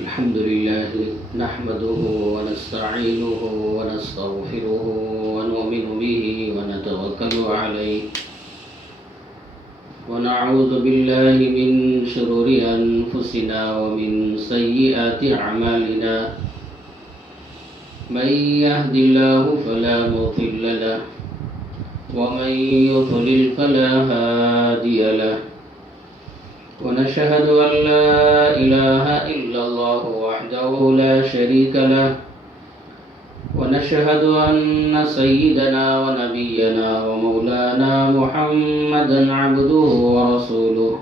الحمد لله نحمده ونستعينه ونستغفره ونؤمن به ونتوكل عليه ونعوذ بالله من شرور أنفسنا ومن سيئات أعمالنا من يهد الله فلا مضل له ومن يضلل فلا هادي له ونشهد أن لا إله إلا الله وحده لا شريك له ونشهد أن سيدنا ونبينا ومولانا محمدا عبده ورسوله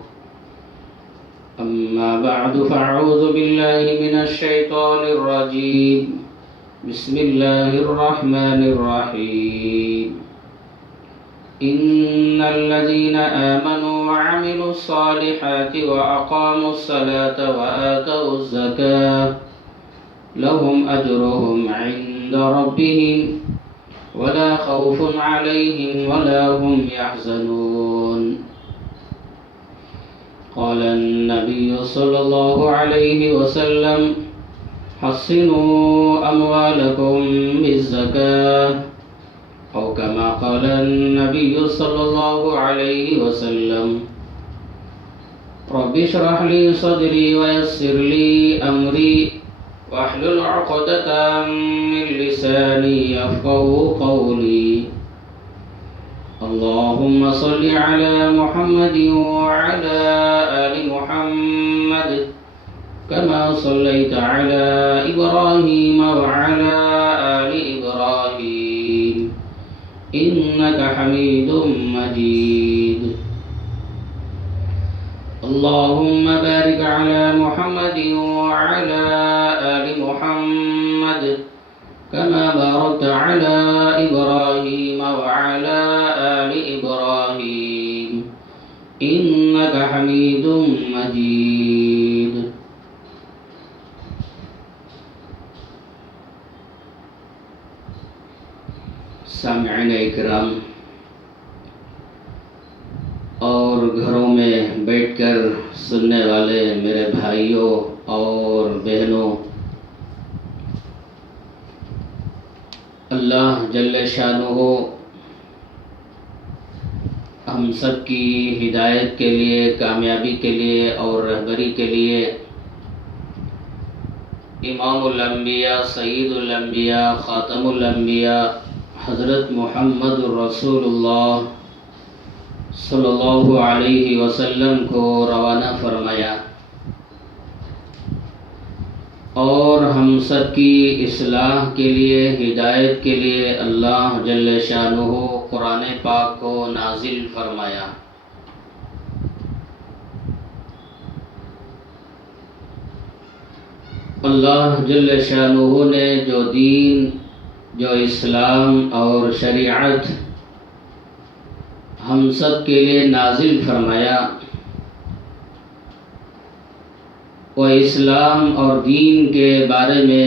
أما بعد فأعوذ بالله من الشيطان الرجيم بسم الله الرحمن الرحيم إن الذين آمنوا وعملوا الصالحات وأقاموا الصلاة وآتوا الزكاة لهم أجرهم عند ربهم ولا خوف عليهم ولا هم يحزنون قال النبي صلى الله عليه وسلم حصنوا أموالكم بالزكاة أو كما قال النبي صلى الله عليه وسلم رب اشرح لي صدري ويسر لي أمري واحلل عقدة من لساني يفقهوا قولي اللهم صل على محمد وعلى آل محمد كما صليت على إبراهيم وعلى آل إبراهيم إنك حميد مجيد اللهم بارك على محمد وعلى آل محمد كما باركت على إبراهيم وعلى آل إبراهيم إنك حميد مجيد سامعین اکرام اور گھروں میں بیٹھ کر سننے والے میرے بھائیوں اور بہنوں، اللہ جل شانہ ہم سب کی ہدایت کے لیے، کامیابی کے لیے اور رہبری کے لیے امام الانبیاء، سید الانبیاء، خاتم الانبیاء حضرت محمد رسول اللہ صلی اللہ علیہ وسلم کو روانہ فرمایا اور ہم سب کی اصلاح کے لیے، ہدایت کے لیے اللہ جل شانہ قرآن پاک کو نازل فرمایا۔ اللہ جل شانہ نے جو دین، جو اسلام اور شریعت ہم سب کے لیے نازل فرمایا، وہ اسلام اور دین کے بارے میں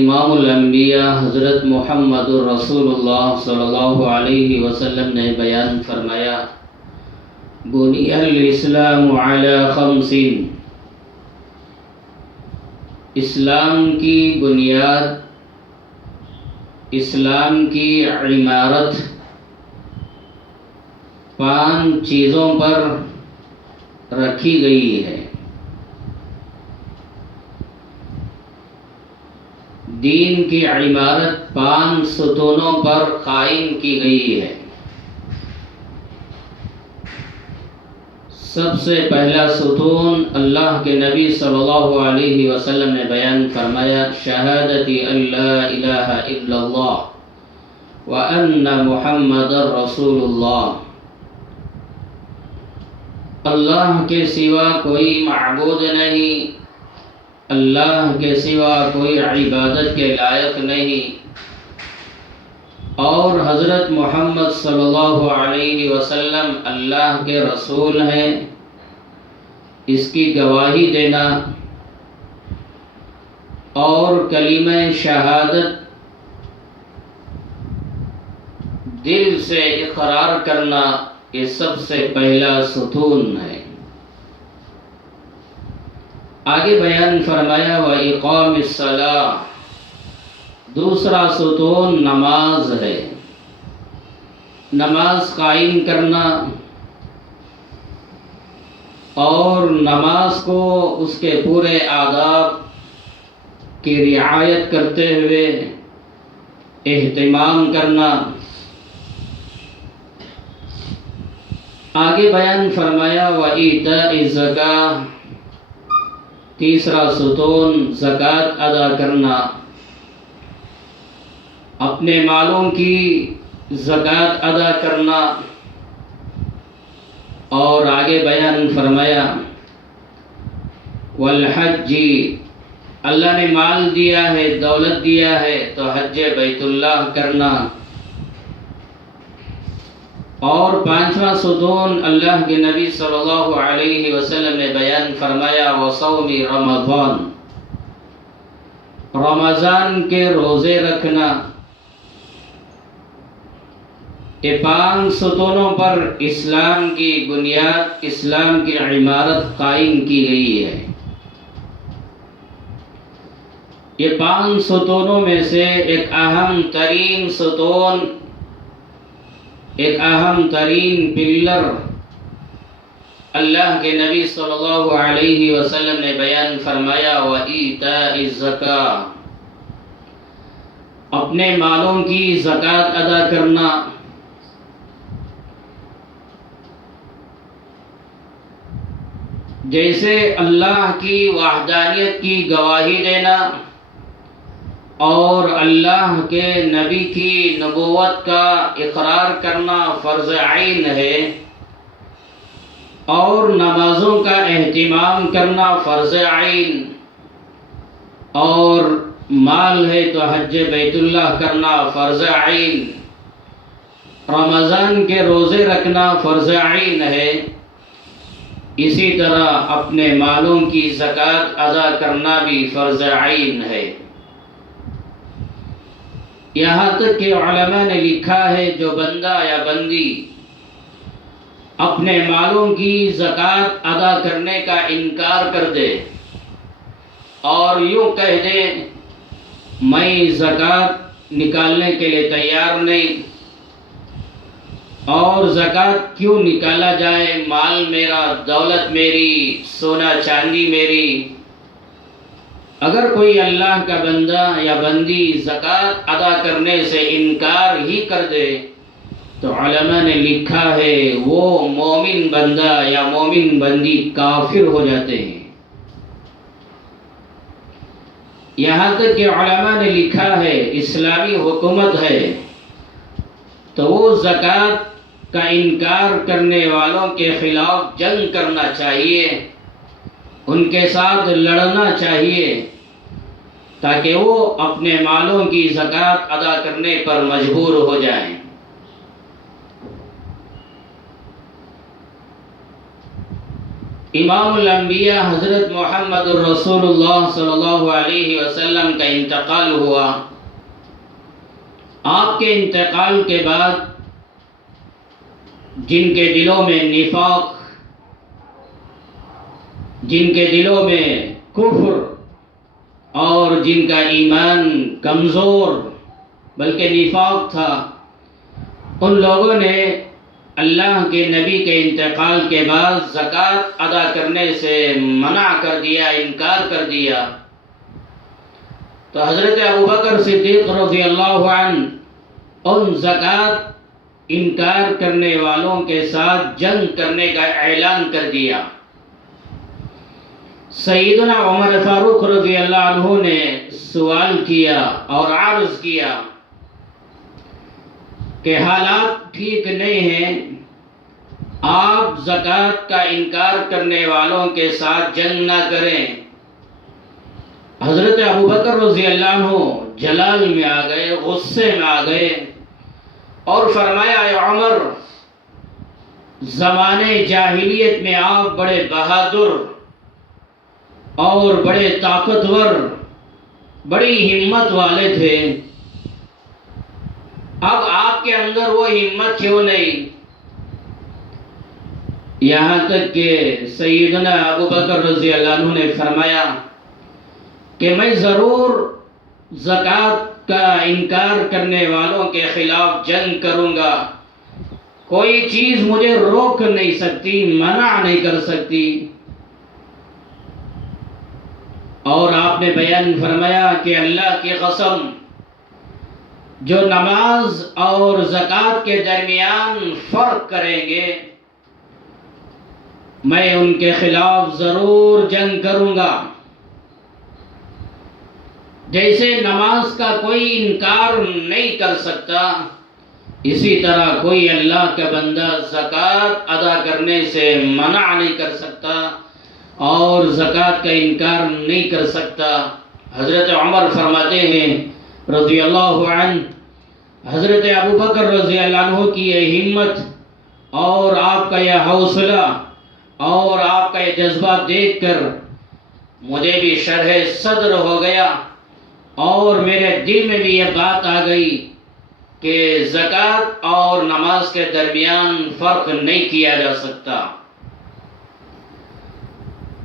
امام الانبیاء حضرت محمد رسول اللہ صلی اللہ علیہ وسلم نے بیان فرمایا، بنی الاسلام علی خمس، اسلام کی بنیاد، اسلام کی عمارت 5 چیزوں پر رکھی گئی ہے۔ دین کی عمارت 5 ستونوں پر قائم کی گئی ہے۔ سب سے پہلا ستون اللہ کے نبی صلی اللہ علیہ وسلم نے بیان فرمایا، شہادت ان لا الہ الا اللہ وان محمد رسول اللہ، اللہ کے سوا کوئی معبود نہیں، اللہ کے سوا کوئی عبادت کے لائق نہیں، اور حضرت محمد صلی اللہ علیہ وسلم اللہ کے رسول ہیں، اس کی گواہی دینا اور کلمہ شہادت دل سے اقرار کرنا یہ سب سے پہلا ستون ہے۔ آگے بیان فرمایا وَإِقَامِ الصَّلَاةِ، دوسرا ستون نماز ہے، نماز قائم کرنا اور نماز کو اس کے پورے آداب کی رعایت کرتے ہوئے اہتمام کرنا۔ آگے بیان فرمایا وَإِيتَاءِ الزَّكَاةِ، تیسرا ستون زکوٰۃ ادا کرنا، اپنے مالوں کی زکوٰۃ ادا کرنا۔ اور آگے بیان فرمایا والحج، اللہ نے مال دیا ہے، دولت دیا ہے تو حج بیت اللہ کرنا۔ اور پانچواں ستون اللہ کے نبی صلی اللہ علیہ وسلم نے بیان فرمایا وصوم رمضان، رمضان کے روزے رکھنا۔ یہ پانچ ستونوں پر اسلام کی بنیاد، اسلام کی عمارت قائم کی گئی ہے۔ یہ پانچ ستونوں میں سے ایک اہم ترین ستون، ایک اہم ترین پلر اللہ کے نبی صلی اللہ علیہ وسلم نے بیان فرمایا وَإِيتَاءِ الزَّكَاةِ، اپنے مالوں کی زکوٰۃ ادا کرنا۔ جیسے اللہ کی وحدانیت کی گواہی دینا اور اللہ کے نبی کی نبوت کا اقرار کرنا فرض عین ہے، اور نمازوں کا اہتمام کرنا فرض عین، اور مال ہے تو حج بیت اللہ کرنا فرض عین، رمضان کے روزے رکھنا فرض عین ہے، اسی طرح اپنے مالوں کی زکوٰۃ ادا کرنا بھی فرض عین ہے۔ یہاں تک کہ علماء نے لکھا ہے جو بندہ یا بندی اپنے مالوں کی زکوٰۃ ادا کرنے کا انکار کر دے اور یوں کہہ دے میں زکوٰۃ نکالنے کے لیے تیار نہیں، اور زکوٰۃ کیوں نکالا جائے، مال میرا، دولت میری، سونا چاندی میری، اگر کوئی اللہ کا بندہ یا بندی زکوٰۃ ادا کرنے سے انکار ہی کر دے تو علماء نے لکھا ہے وہ مومن بندہ یا مومن بندی کافر ہو جاتے ہیں۔ یہاں تک کہ علماء نے لکھا ہے اسلامی حکومت ہے تو وہ زکوٰۃ کا انکار کرنے والوں کے خلاف جنگ کرنا چاہیے، ان کے ساتھ لڑنا چاہیے تاکہ وہ اپنے مالوں کی زکوٰۃ ادا کرنے پر مجبور ہو جائیں۔ امام الانبیاء حضرت محمد الرسول اللہ صلی اللہ علیہ وسلم کا انتقال ہوا۔ آپ کے انتقال کے بعد جن کے دلوں میں نفاق، جن کے دلوں میں کفر اور جن کا ایمان کمزور بلکہ نفاق تھا، ان لوگوں نے اللہ کے نبی کے انتقال کے بعد زکوٰۃ ادا کرنے سے منع کر دیا، انکار کر دیا۔ تو حضرت ابوبکر صدیق رضی اللہ عنہ ان زکوٰۃ انکار کرنے والوں کے ساتھ جنگ کرنے کا اعلان کر دیا۔ سیدنا عمر فاروق رضی اللہ عنہ نے سوال کیا اور عرض کیا کہ حالات ٹھیک نہیں ہیں، آپ زکوٰۃ کا انکار کرنے والوں کے ساتھ جنگ نہ کریں۔ حضرت ابوبکر رضی اللہ عنہ جلال میں آ گئے، غصے میں آ گئے اور فرمایا اے عمر، زمانے جاہلیت میں آپ بڑے بہادر اور بڑے طاقتور، بڑی ہمت والے تھے، اب آپ کے اندر وہ ہمت کیوں نہیں؟ یہاں تک کہ سیدنا ابو بکر رضی اللہ عنہ نے فرمایا کہ میں ضرور زکوٰۃ کا انکار کرنے والوں کے خلاف جنگ کروں گا، کوئی چیز مجھے روک نہیں سکتی، منع نہیں کر سکتی۔ اور آپ نے بیان فرمایا کہ اللہ کی قسم، جو نماز اور زکوٰۃ کے درمیان فرق کریں گے میں ان کے خلاف ضرور جنگ کروں گا۔ جیسے نماز کا کوئی انکار نہیں کر سکتا، اسی طرح کوئی اللہ کا بندہ زکوٰۃ ادا کرنے سے منع نہیں کر سکتا اور زکوٰۃ کا انکار نہیں کر سکتا۔ حضرت عمر فرماتے ہیں رضی اللہ عنہ، حضرت ابو بکر رضی اللہ عنہ کی یہ ہمت اور آپ کا یہ حوصلہ اور آپ کا یہ جذبہ دیکھ کر مجھے بھی شرح صدر ہو گیا اور میرے دل میں بھی یہ بات آ گئی کہ زکوٰۃ اور نماز کے درمیان فرق نہیں کیا جا سکتا۔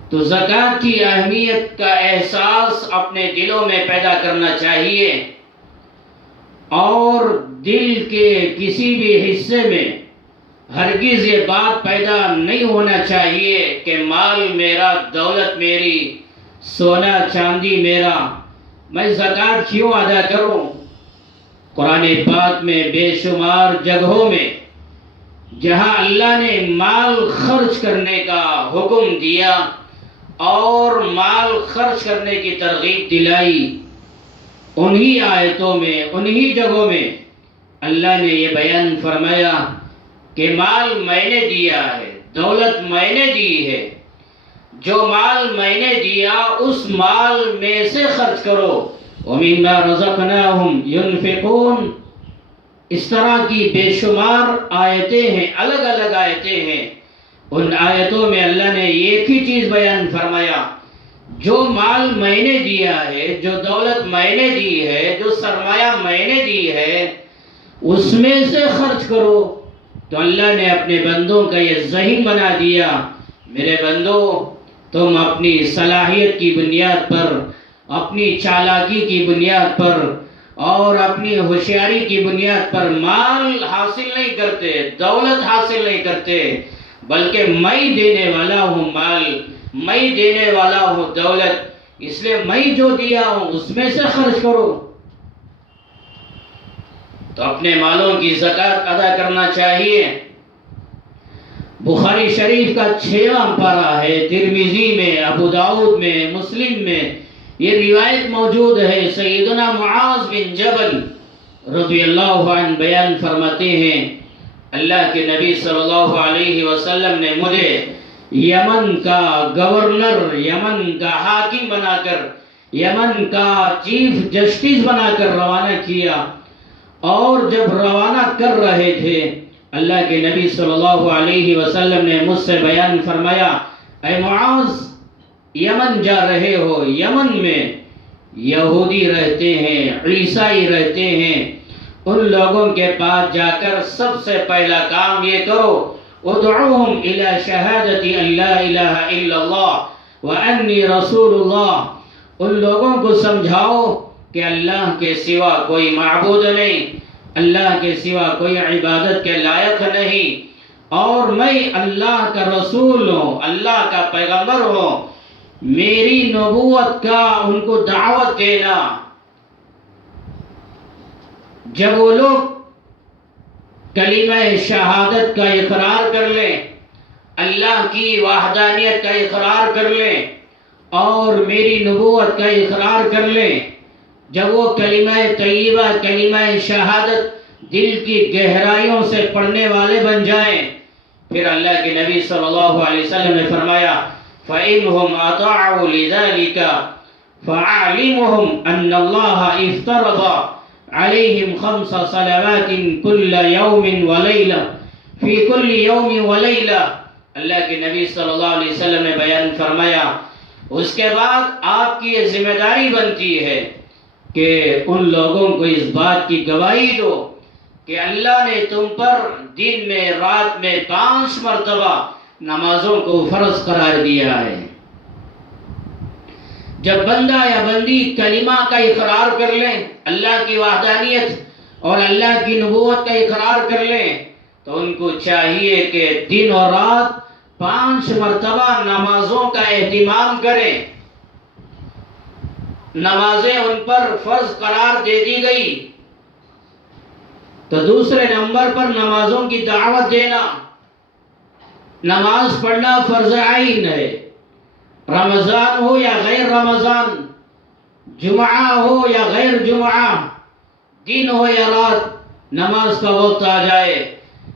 تو زکوٰۃ کی اہمیت کا احساس اپنے دلوں میں پیدا کرنا چاہیے اور دل کے کسی بھی حصے میں ہرگز یہ بات پیدا نہیں ہونا چاہیے کہ مال میرا، دولت میری، سونا چاندی میرا، میں زکوٰۃ کیوں ادا کروں؟ قرآن پاک میں بے شمار جگہوں میں جہاں اللہ نے مال خرچ کرنے کا حکم دیا اور مال خرچ کرنے کی ترغیب دلائی، انہی آیتوں میں، انہی جگہوں میں اللہ نے یہ بیان فرمایا کہ مال میں نے دیا ہے، دولت میں نے دی ہے، جو مال میں نے دیا اس مال میں سے خرچ کرو۔ وَمِمَّا رَزَقْنَاهُمْ يُنْفِقُونَ۔ اس طرح کی بے شمار آیتیں ہیں، الگ الگ آیتیں ہیں۔ ان آیتوں میں اللہ نے ایک ہی چیز بیان فرمایا، جو مال میں نے دیا ہے، جو دولت میں نے دی ہے، جو سرمایہ میں نے دی ہے، اس میں سے خرچ کرو۔ تو اللہ نے اپنے بندوں کا یہ ذہن بنا دیا، میرے بندو تم اپنی صلاحیت کی بنیاد پر، اپنی چالاکی کی بنیاد پر اور اپنی ہوشیاری کی بنیاد پر مال حاصل نہیں کرتے، دولت حاصل نہیں کرتے، بلکہ میں دینے والا ہوں مال، میں دینے والا ہوں دولت، اس لیے میں جو دیا ہوں اس میں سے خرچ کرو۔ تو اپنے مالوں کی زکوٰۃ ادا کرنا چاہیے۔ بخاری شریف کا 6واں پارہ ہے، ترمذی میں، ابو داؤد میں، مسلم میں یہ روایت موجود ہے۔ سیدنا معاذ بن جبل رضی اللہ عنہ بیان فرماتے ہیں، اللہ کے نبی صلی اللہ علیہ وسلم نے مجھے یمن کا گورنر، یمن کا حاکم بنا کر، یمن کا چیف جسٹس بنا کر روانہ کیا، اور جب روانہ کر رہے تھے اللہ کے نبی صلی اللہ علیہ وسلم نے مجھ سے بیان فرمایا، اے معاذ یمن جا رہے ہو، یمن میں یہودی رہتے ہیں، عیسائی رہتے ہیں، ان لوگوں کے پاس جا کر سب سے پہلا کام یہ کرو، ادعوہم الی شہادت ان لا الہ الا اللہ وانی رسول اللہ، ان لوگوں کو سمجھاؤ کہ اللہ کے سوا کوئی معبود نہیں، اللہ کے سوا کوئی عبادت کے لائق نہیں، اور میں اللہ کا رسول ہوں، اللہ کا پیغمبر ہوں، میری نبوت کا ان کو دعوت دینا۔ جب وہ لوگ کلمہ شہادت کا اقرار کر لیں، اللہ کی وحدانیت کا اقرار کر لیں اور میری نبوت کا اقرار کر لیں، جب وہ کلمہ طیبہ، کلمہ شہادت دل کی گہرائیوں سے پڑھنے والے بن جائیں، پھر اللہ کے نبی صلی اللہ علیہ وسلم نے فرمایا فَإِنْهُمْ أَطَاعُوا لِذَلِكَ فَأَعْلِمُهُمْ أَنَّ اللَّهَ افْتَرَضَ عَلَيْهِمْ 5 صلوات كل يوم وليلة في كل يوم وليلة۔ اللہ کے نبی صلی اللہ علیہ وسلم نے بیان فرمایا، اس کے بعد آپ کی یہ ذمہ داری بنتی ہے کہ ان لوگوں کو اس بات کی گواہی دو کہ اللہ نے تم پر دن میں، رات میں 5 مرتبہ نمازوں کو فرض قرار دیا ہے۔ جب بندہ یا بندی کلمہ کا اقرار کر لیں، اللہ کی وحدانیت اور اللہ کی نبوت کا اقرار کر لیں، تو ان کو چاہیے کہ دن اور رات 5 مرتبہ نمازوں کا اہتمام کریں۔ نمازیں ان پر فرض قرار دے دی گئی تو دوسرے نمبر پر نمازوں کی دعوت دینا۔ نماز پڑھنا فرض عین ہے، رمضان ہو یا غیر رمضان، جمعہ ہو یا غیر جمعہ، دن ہو یا رات، نماز کا وقت آ جائے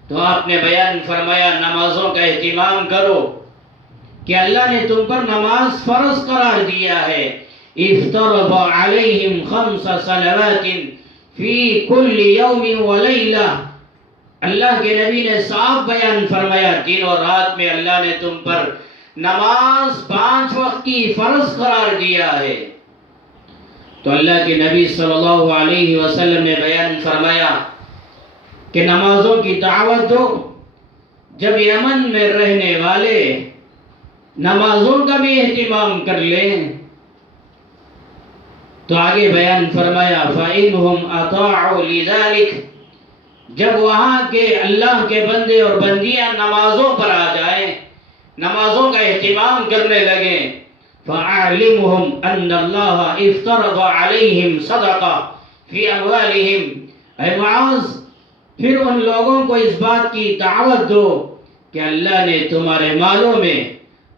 تو آپ نے بیان فرمایا نمازوں کا اہتمام کرو کہ اللہ نے تم پر نماز فرض قرار دیا ہے۔ افترض علیہم 5 صلوات فی کل یوم و لیلہ، اللہ کے نبی نے صاف بیان فرمایا دن اور رات میں اللہ نے تم پر نماز 5 وقت کی فرض قرار دیا ہے۔ تو اللہ کے نبی صلی اللہ علیہ وسلم نے بیان فرمایا کہ نمازوں کی دعوت دو۔ جب یمن میں رہنے والے نمازوں کا بھی اہتمام کر لیں تو آگے بیان فرمایا فَإِنْهُمْ أَطَاعُوا لِذَلِكَ، جب وہاں کے اللہ کے بندے اور بندیاں نمازوں پر آ جائیں، نمازوں کا اہتمام کرنے لگیں، فَأَعْلِمْهُمْ أَنَّ اللَّهَ افترض عَلَيْهِمْ صَدَقَةً فِي أَمْوَالِهِمْ، اے معاذ پھر ان لوگوں کو اس بات کی دعوت دو کہ اللہ نے تمہارے مالوں میں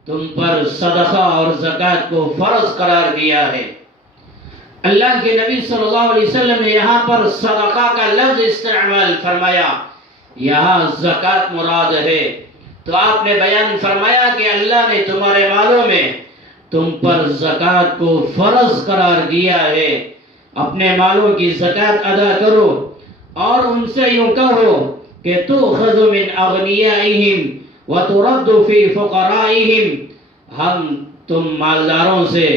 تم پر صدقہ اور زکوٰۃ کو فرض قرار دیا ہے۔ اللہ کے نبی صلی اللہ علیہ وسلم نے یہاں پر صدقہ کا لفظ استعمال فرمایا، یہاں زکوٰۃ مراد ہے۔ تو آپ نے بیان فرمایا کہ اللہ نے تمہارے مالوں میں تم پر زکوٰۃ کو فرض قرار دیا ہے، اپنے مالوں کی زکوٰۃ ادا کرو اور ان سے یوں کہو کہ تؤخذ من اغنیائہم وترد فی فقرائہم، تم مالداروں سے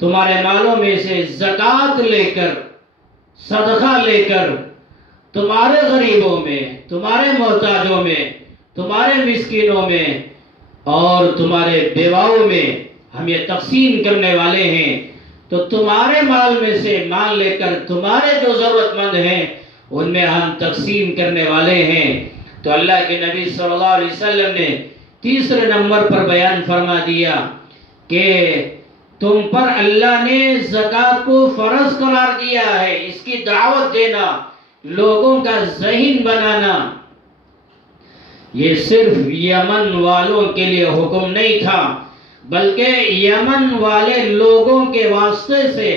تمہارے مالوں میں سے زکوٰۃ لے کر، صدقہ لے کر تمہارے غریبوں میں، تمہارے محتاجوں میں، تمہارے مسکینوں میں اور تمہارے بیواؤں میں ہم یہ تقسیم کرنے والے ہیں۔ تو تمہارے مال میں سے مال لے کر تمہارے جو ضرورت مند ہیں ان میں ہم تقسیم کرنے والے ہیں۔ تو اللہ کے نبی صلی اللہ علیہ وسلم نے تیسرے نمبر پر بیان فرما دیا کہ تم پر اللہ نے زکوٰۃ کو فرض قرار دیا ہے، اس کی دعوت دینا، لوگوں کا ذہن بنانا۔ یہ صرف یمن والوں کے لیے حکم نہیں تھا بلکہ یمن والے لوگوں کے واسطے سے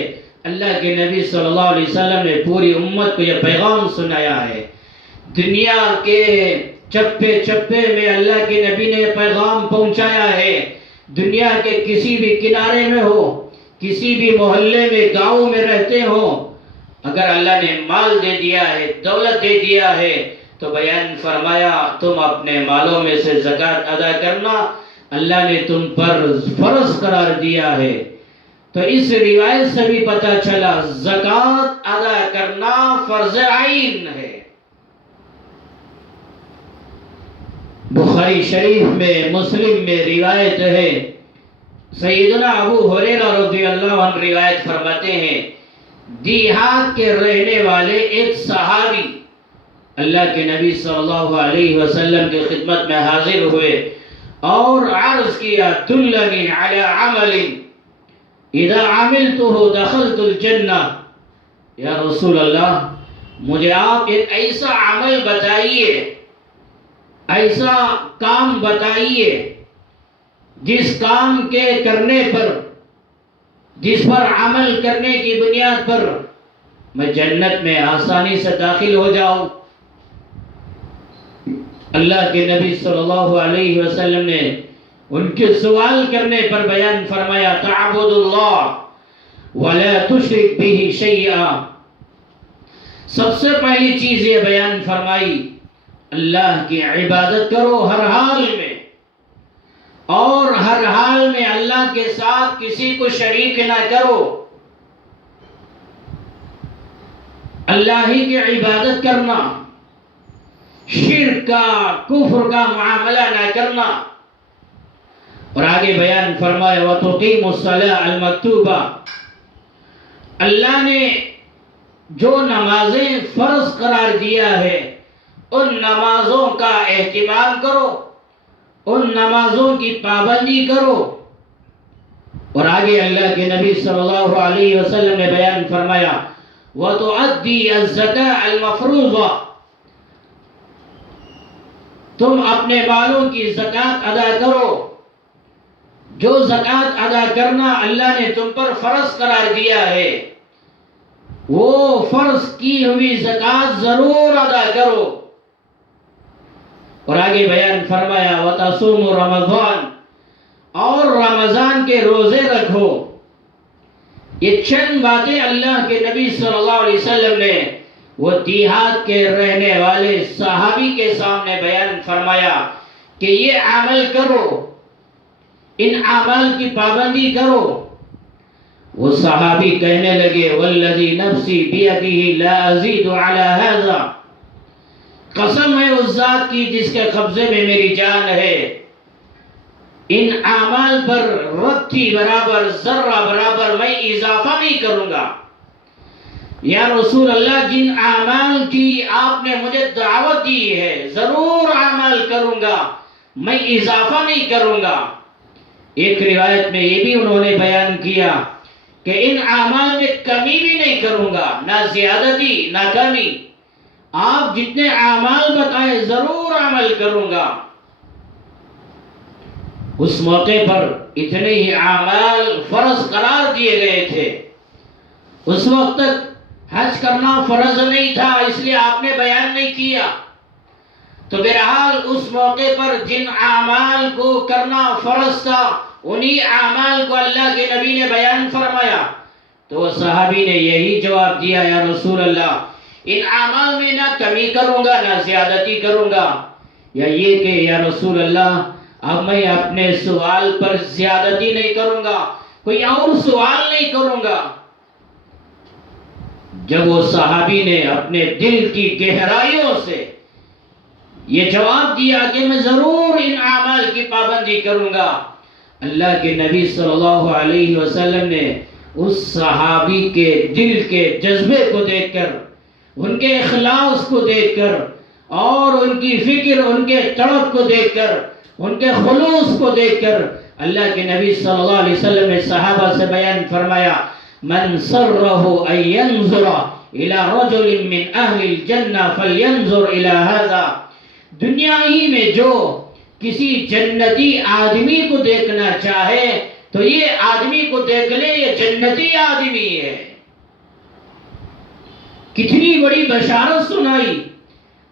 اللہ کے نبی صلی اللہ علیہ وسلم نے پوری امت کو یہ پیغام سنایا ہے۔ دنیا کے چپے چپے میں اللہ کے نبی نے یہ پیغام پہنچایا ہے۔ دنیا کے کسی بھی کنارے میں ہو، کسی بھی محلے میں، گاؤں میں رہتے ہو، اگر اللہ نے مال دے دیا ہے، دولت دے دیا ہے تو بیان فرمایا تم اپنے مالوں میں سے زکوٰۃ ادا کرنا، اللہ نے تم پر فرض قرار دیا ہے۔ تو اس روایت سے بھی پتہ چلا زکوٰۃ ادا کرنا فرض عین ہے۔ بخاری شریف میں، مسلم میں روایت ہے، سیدنا ابو ہریرہ رضی اللہ عنہ روایت فرماتے ہیں دیہات کے رہنے والے ایک صحابی اللہ کے نبی صلی اللہ علیہ وسلم کی خدمت میں حاضر ہوئے اور عرض کیا دلنی علی عمل اذا عملته دخلت الجنہ، یا رسول اللہ مجھے آپ ایک ایسا عمل بتائیے، ایسا کام بتائیے جس کام کے کرنے پر، جس پر عمل کرنے کی بنیاد پر میں جنت میں آسانی سے داخل ہو جاؤں۔ اللہ کے نبی صلی اللہ علیہ وسلم نے ان کے سوال کرنے پر بیان فرمایا تعبد اللہ ولا تشرک به شیئا، سب سے پہلی چیز یہ بیان فرمائی اللہ کی عبادت کرو ہر حال میں، اور ہر حال میں اللہ کے ساتھ کسی کو شریک نہ کرو، اللہ ہی کی عبادت کرنا، شرک کا، کفر کا معاملہ نہ کرنا، اور آگے بیان فرمایا وَتُقِيمُ الصَّلَاةَ الْمَكْتُوبَةَ، اللہ نے جو نمازیں فرض قرار دیا ہے ان نمازوں کا اہتمام کرو، ان نمازوں کی پابندی کرو۔ اور آگے اللہ کے نبی صلی اللہ علیہ وسلم نے بیان فرمایا وَتُؤَدِّي الزَّكَاةَ الْمَفْرُوضَةَ، تم اپنے مالوں کی زکوٰۃ ادا کرو، جو زکوٰۃ ادا کرنا اللہ نے تم پر فرض قرار دیا ہے وہ فرض کی ہوئی زکوٰۃ ضرور ادا کرو۔ اور آگے بیان فرمایا وَتَصُومُ رَمَضَانَ، اور رمضان کے روزے رکھو۔ یہ چند باتیں اللہ کے نبی صلی اللہ علیہ وسلم نے وہ دیہات کے رہنے والے صحابی کے سامنے بیان فرمایا کہ یہ عمل کرو، ان اعمال کی پابندی کرو۔ وہ صحابی کہنے لگے والذی نفسی بیدہ لا ازید علی ھذا، قسم ہے اس ذات کی جس کے قبضے میں میری جان ہے، ان اعمال پر رتی برابر ذرہ برابر میں اضافہ نہیں کروں گا۔ یا رسول اللہ، جن اعمال کی آپ نے مجھے دعوت دی ہے ضرور عمل کروں گا، میں اضافہ نہیں کروں گا۔ ایک روایت میں یہ بھی انہوں نے بیان کیا کہ ان اعمال میں کمی بھی نہیں کروں گا، نہ زیادتی نہ کمی، آپ جتنے اعمال بتائیں ضرور عمل کروں گا۔ اس موقع پر اتنے ہی اعمال فرض قرار دیے گئے تھے۔ اس وقت تک حج کرنا فرض نہیں تھا، اس لیے آپ نے بیان نہیں کیا۔ تو بہرحال اس موقع پر جن اعمال کو کرنا فرض تھا انہی اعمال کو اللہ کے نبی نے بیان فرمایا۔ تو وہ صحابی نے یہی جواب دیا یا رسول اللہ، ان اعمال میں نہ کمی کروں گا نہ زیادتی کروں گا، یا یہ کہ یا رسول اللہ اب میں اپنے سوال پر زیادتی نہیں کروں گا، کوئی اور سوال نہیں کروں گا۔ جب وہ صحابی نے اپنے دل کی گہرائیوں سے یہ جواب دیا کہ میں ضرور ان اعمال کی پابندی کروں گا، اللہ کے نبی صلی اللہ علیہ وسلم نے اس صحابی کے دل کے جذبے کو دیکھ کر، ان کے اخلاص کو دیکھ کر، اور ان کی فکر، ان کے تڑپ کو دیکھ کر، ان کے خلوص کو دیکھ کر اللہ کے نبی صلی اللہ علیہ وسلم نے صحابہ سے بیان فرمایا من سرہ ان ینظر الی رجل من اہل الجنہ فلینظر الی ھذا، دنیا ہی میں جو کسی جنتی آدمی کو دیکھنا چاہے تو یہ آدمی کو دیکھ لے، یہ جنتی آدمی ہے۔ کتنی بڑی بشارت سنائی،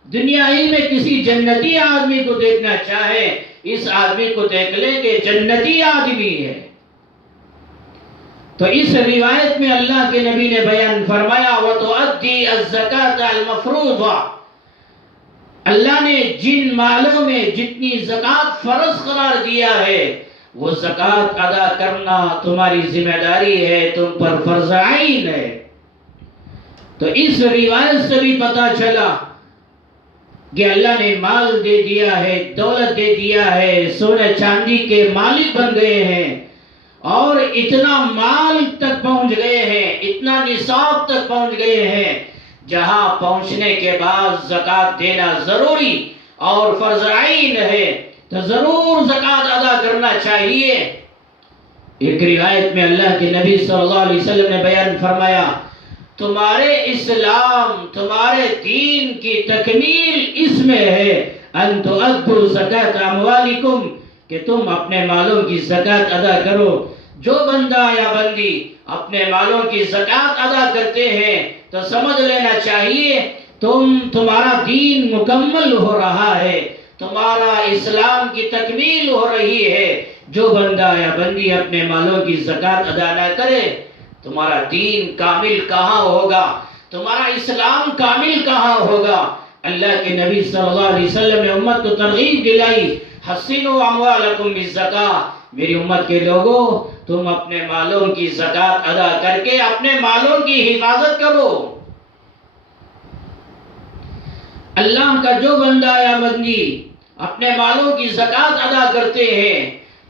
دنیا ہی میں کسی جنتی آدمی کو دیکھنا چاہے اس آدمی کو دیکھ لے کہ جنتی آدمی ہے۔ تو اس روایت میں اللہ کے نبی نے بیان فرمایا وَتُؤَدِّي الزَّكَاةَ الْمَفْرُوضَةَ، اللہ نے جن مالوں میں جتنی زکوٰۃ فرض قرار دیا ہے وہ زکوٰۃ ادا کرنا تمہاری ذمہ داری ہے، تم پر فرض عین ہے۔ تو اس روایت سے بھی پتہ چلا کہ اللہ نے مال دے دیا ہے، دولت دے دیا ہے، سونے چاندی کے مالک بن گئے ہیں، اور اتنا مال تک پہنچ گئے ہیں، اتنا نصاب تک پہنچ گئے ہیں، جہاں پہنچنے کے بعد زکوٰۃ دینا ضروری اور فرض عین ہے، تو ضرور زکوٰۃ ادا کرنا چاہیے۔ ایک روایت میں اللہ کے نبی صلی اللہ علیہ وسلم نے بیان فرمایا تمہارے اسلام، تمہارے دین کی تکمیل اس میں ہے ان تؤدوا زکاة اموالکم، کہ تم اپنے مالوں کی زکوٰۃ ادا کرو۔ جو بندہ یا بندی اپنے مالوں کی زکوٰۃ ادا کرتے ہیں تو سمجھ لینا چاہیے تمہارا دین مکمل ہو رہا ہے، تمہارا اسلام کی تکمیل ہو رہی ہے۔ جو بندہ یا بندی اپنے مالوں کی زکوٰۃ ادا نہ کرے تمہارا دین کامل کہاں ہوگا، تمہارا اسلام کامل کہاں ہوگا۔ اللہ کے نبی صلی اللہ علیہ وسلم نے امت کو ترغیب دلائی حسنوا اموالکم بالزکاۃ، میری امت کے لوگوں تم اپنے مالوں کی زکوٰۃ ادا کر کے اپنے مالوں کی حفاظت کرو۔ اللہ کا جو بندہ یا بندی اپنے مالوں کی زکوٰۃ ادا کرتے ہیں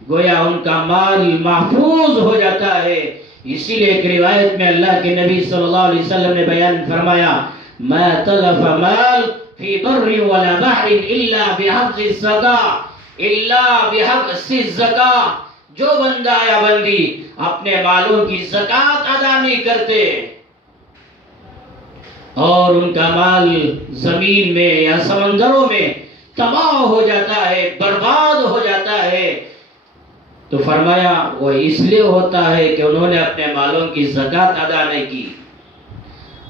گویا ان کا مال محفوظ ہو جاتا ہے۔ اسی لیے ایک روایت میں اللہ کے نبی صلی اللہ علیہ وسلم نے بیان فرمایا ما تلف مال فی بر ولا بحر الا بحق الزکاة، جو بندہ یا بندی اپنے مالوں کی زکوٰۃ ادا نہیں کرتے اور ان کا مال زمین میں یا سمندروں میں تباہ ہو جاتا ہے، برباد ہو جاتا ہے، تو فرمایا وہ اس لیے ہوتا ہے کہ انہوں نے اپنے مالوں کی زکوٰۃ ادا نہیں کی۔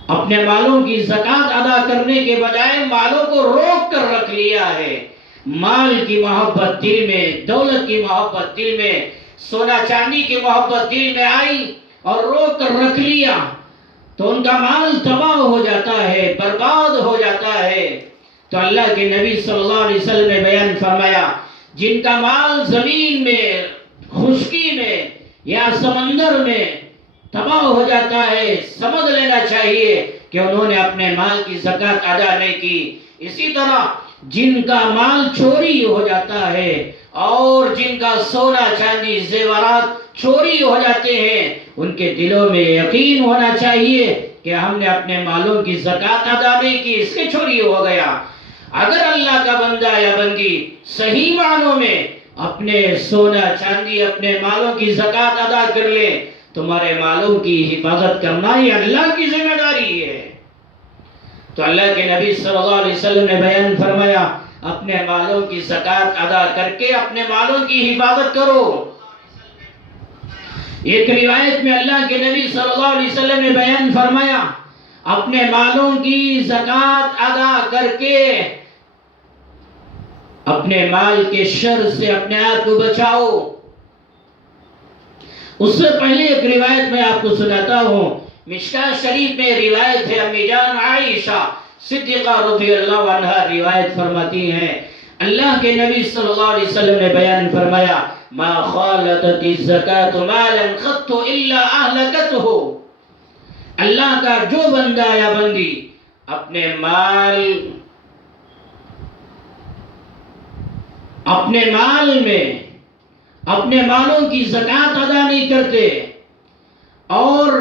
اپنے مالوں کی زکوٰۃ ادا کرنے کے بجائے مالوں کو روک کر رکھ لیا ہے۔ مال کی محبت دل میں، دولت کی محبت دل میں، سونا چاندی کی محبت دل میں آئی اور روک کر رکھ لیا تو ان کا مال تباہ ہو جاتا ہے، برباد ہو جاتا ہے۔ تو اللہ کے نبی صلی اللہ علیہ وسلم نے بیان فرمایا جن کا مال زمین میں، خشکی میں یا سمندر میں تباہ ہو جاتا ہے، سمجھ لینا چاہیے کہ انہوں نے اپنے مال کی زکوٰۃ ادا نہیں کی۔ اسی طرح جن کا مال چوری ہو جاتا ہے اور جن کا سونا چاندی زیورات چوری ہو جاتے ہیں، ان کے دلوں میں یقین ہونا چاہیے کہ ہم نے اپنے مالوں کی زکوٰۃ ادا نہیں کی، اس لیے چوری ہو گیا۔ اگر اللہ کا بندہ یا بندی صحیح معنوں میں اپنے سونا چاندی، اپنے مالوں کی زکوٰۃ ادا کر لے، تمہارے مالوں کی حفاظت کرنا یہ اللہ کی ذمہ داری ہے۔ تو اللہ کے نبی صلی اللہ علیہ وسلم نے بیان فرمایا اپنے مالوں کی زکوٰۃ ادا کر کے اپنے مالوں کی حفاظت کرو۔ ایک روایت میں اللہ کے نبی صلی اللہ علیہ وسلم نے بیان فرمایا اپنے مالوں کی زکوٰۃ ادا کر کے اپنے مال کے شر سے اپنے آپ کو بچاؤ۔ اس سے پہلے ایک روایت میں آپ کو سناتا ہوں، مشکاۃ شریف میں روایت ہے، امی جان عائشہ صدیقہ رضی اللہ عنہا روایت فرماتی ہیں اللہ کے نبی صلی اللہ علیہ وسلم نے بیان فرمایا ما خالطت الزکاة مالا قط الا اہلکتہ، اللہ کا جو بندہ یا بندی اپنے مال میں اپنے مالوں کی زکوٰۃ ادا نہیں کرتے اور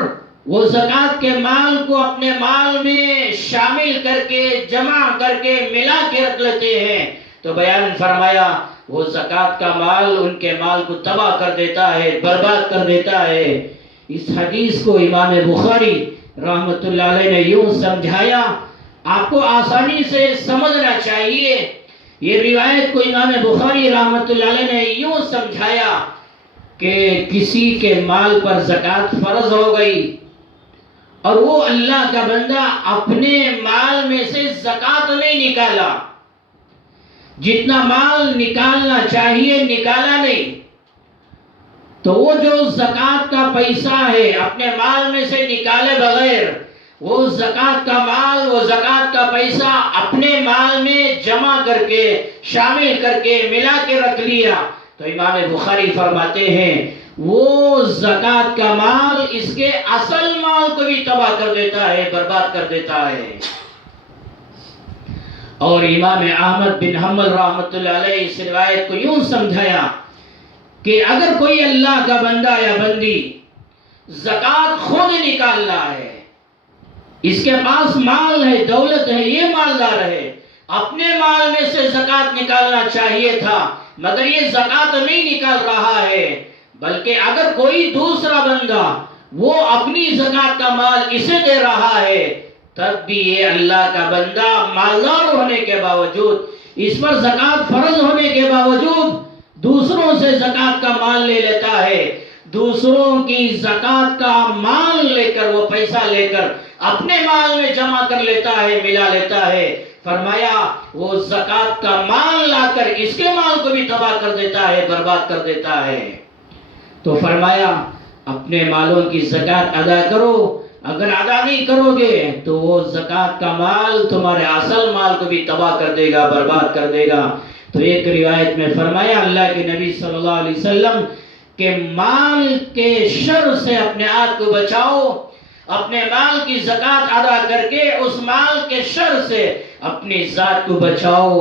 وہ زکوٰۃ کے مال کو اپنے مال میں شامل کر کے، جمع کر کے، ملا کے رکھ لیتے ہیں، تو بیان فرمایا وہ زکوٰۃ کا مال ان کے مال کو تباہ کر دیتا ہے، برباد کر دیتا ہے۔ اس حدیث کو امام بخاری رحمۃ اللہ علیہ نے یوں سمجھایا، آپ کو آسانی سے سمجھنا چاہیے۔ یہ روایت کو امام بخاری رحمۃ اللہ علیہ نے یوں سمجھایا کہ کسی کے مال پر زکوٰۃ فرض ہو گئی اور وہ اللہ کا بندہ اپنے مال میں سے زکوٰۃ نہیں نکالا، جتنا مال نکالنا چاہیے نکالا نہیں، تو وہ جو زکوٰۃ کا پیسہ ہے اپنے مال میں سے نکالے بغیر وہ زکوٰۃ کا مال، وہ زکوٰۃ کا پیسہ اپنے مال میں جمع کر کے، شامل کر کے، ملا کے رکھ لیا، تو امام بخاری فرماتے ہیں وہ زکوٰۃ کا مال اس کے اصل مال کو بھی تباہ کر دیتا ہے، برباد کر دیتا ہے۔ اور امام احمد بن حنبل رحمۃ اللہ علیہ اس روایت کو یوں سمجھایا کہ اگر کوئی اللہ کا بندہ یا بندی زکوٰۃ خود نکالنا ہے، اس کے پاس مال ہے، دولت ہے، یہ مالدار ہے، اپنے مال میں سے زکوٰۃ نکالنا چاہیے تھا مگر یہ زکوٰۃ نہیں نکال رہا ہے، بلکہ اگر کوئی دوسرا بندہ وہ اپنی زکوٰۃ کا مال اسے دے رہا ہے، تب بھی یہ اللہ کا بندہ مالدار ہونے کے باوجود، اس پر زکوٰۃ فرض ہونے کے باوجود دوسروں سے زکوٰۃ کا مال لے لیتا ہے، دوسروں کی زکوٰۃ کا مال لے کر، وہ پیسہ لے کر اپنے مال میں جمع کر لیتا ہے، ملا لیتا ہے۔ فرمایا وہ زکوٰۃ کا مال لا کر اس کے مال کو بھی تباہ کر دیتا ہے، برباد کر دیتا ہے۔ تو فرمایا اپنے مالوں کی زکوٰۃ ادا کرو، اگر ادا نہیں کرو گے تو وہ زکوٰۃ کا مال تمہارے اصل مال کو بھی تباہ کر دے گا، برباد کر دے گا۔ تو ایک روایت میں فرمایا اللہ کے نبی صلی اللہ علیہ وسلم کہ مال کے شر سے اپنے آپ کو بچاؤ، اپنے مال کی زکوٰۃ ادا کر کے اس مال کے شر سے اپنی ذات کو بچاؤ۔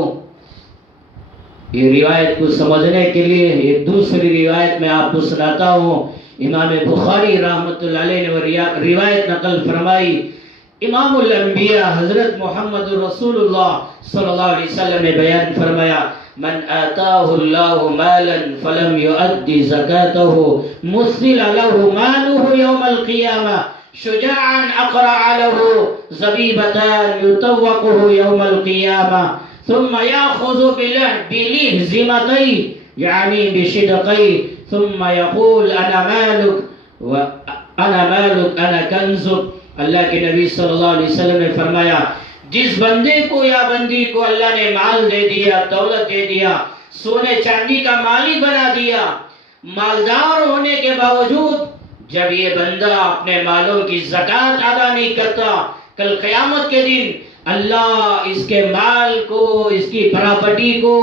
یہ روایت کو سمجھنے کے لیے ایک دوسری روایت میں آپ کو سناتا ہوں. امام بخاری رحمۃ اللہ علیہ نے وہ روایت نقل فرمائی. امام الانبیاء حضرت محمد رسول اللہ صلی اللہ علیہ وسلم نے بیان فرمایا من آتاہ اللہ مالا فلم یؤد زکاتہ مثل له مالہ یوم القیامہ شجاعا اقرع له زبیبتان یطوقہ یوم القیامہ ثم يأخذ بلهزمتي يعني بشدقي ثم يقول أنا مالك أنا كنزك. اللہ کے نبی صلی اللہ علیہ وسلم نے فرمایا جس بندے کو یا بندی کو اللہ نے مال دے دیا، دولت دے دیا، سونے چاندی کا مالک بنا دیا، مالدار ہونے کے باوجود جب یہ بندہ اپنے مالوں کی زکوٰۃ ادا نہیں کرتا، کل قیامت کے دن اللہ اس کے مال کو، اس کی پراپرٹی کو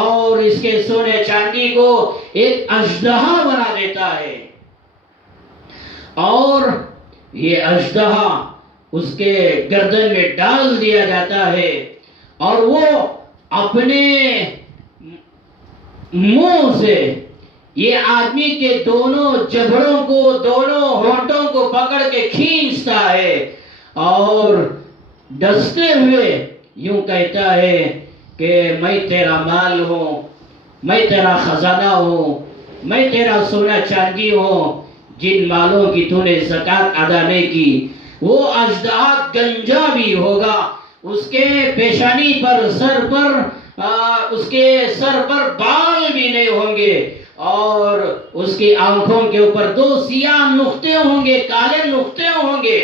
اور اس کے سونے چاندی کو ایک اژدہا بنا دیتا ہے، اور یہ اژدہا اس کے گردن میں ڈال دیا جاتا ہے، اور وہ اپنے منہ سے یہ آدمی کے دونوں جبڑوں کو، دونوں ہونٹوں کو پکڑ کے کھینچتا ہے اور ڈستے ہوئے یوں کہتا ہے کہ میں تیرا مال ہوں، میں تیرا خزانہ ہوں، میں تیرا سونا چاندی ہوں، جن مالوں کی تو نے زکوٰۃ ادا نہیں کی. وہ اژدہا گنجا بھی ہوگا، اس کے پیشانی پر، سر پر، اس کے سر پر بال بھی نہیں ہوں گے، اور اس کی آنکھوں کے اوپر 2 سیاہ نقطے ہوں گے، کالے نقطے ہوں گے.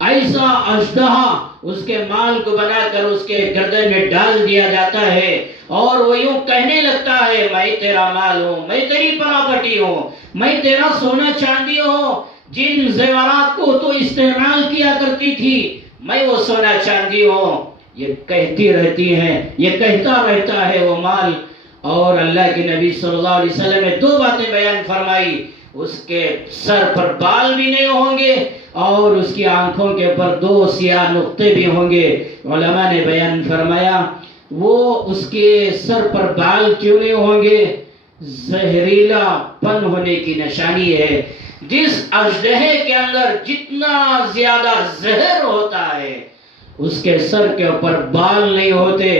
ایسا اژدہا اس کے مال کو بنا کر اس کے گردن میں ڈال دیا جاتا ہے، اور وہ یوں کہنے لگتا ہے میں تیرا مال ہوں، میں تیری پراپرٹی ہوں، میں تیرا سونا چاندی ہوں، جن زیورات کو تو استعمال کیا کرتی تھی میں وہ سونا چاندی ہوں. یہ کہتی رہتی ہیں، یہ کہتا رہتا ہے وہ مال. اور اللہ کے نبی صلی اللہ علیہ وسلم نے 2 باتیں بیان فرمائی، اس کے سر پر بال بھی نہیں ہوں گے اور اس کی آنکھوں کے اوپر 2 سیاہ نقطے بھی ہوں گے. علماء نے بیان فرمایا وہ اس کے سر پر بال کیوں نہیں ہوں گے؟ زہریلا پن ہونے کی نشانی ہے. جس اژدہے کے اندر جتنا زیادہ زہر ہوتا ہے اس کے سر کے اوپر بال نہیں ہوتے،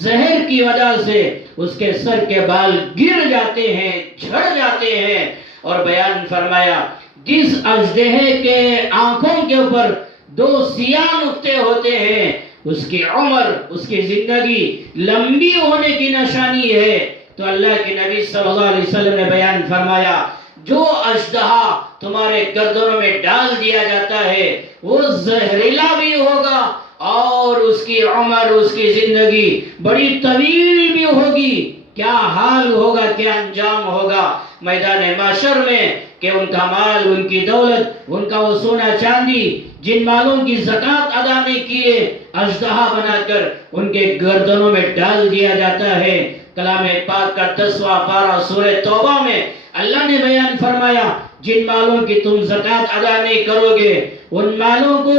زہر کی وجہ سے اس کے سر کے بال گر جاتے ہیں، جھڑ جاتے ہیں. اور بیان فرمایا جس اژدہے کے آنکھوں کے اوپر 2 سیاہ نقطے ہوتے ہیں اس کی عمر، اس کی زندگی لمبی ہونے کی نشانی ہے. تو اللہ کے نبی صلی اللہ علیہ وسلم نے بیان فرمایا جو اژدہا تمہارے گردنوں میں ڈال دیا جاتا ہے وہ زہریلا بھی ہوگا اور اس کی عمر، اس کی زندگی بڑی طویل بھی ہوگی. کیا حال ہوگا، کیا انجام ہوگا میدان محشر میں کہ ان کا مال، ان کی دولت، ان کا وہ سونا چاندی جن مالوں کی زکوٰۃ ادا نہیں کیے اژدہا بنا کر ان کے گردنوں میں ڈال دیا جاتا ہے. کلام پاک کا 10واں پارہ سورہ توبہ میں اللہ نے بیان فرمایا جن مالوں کی تم زکوٰۃ ادا نہیں کرو گے ان مالوں کو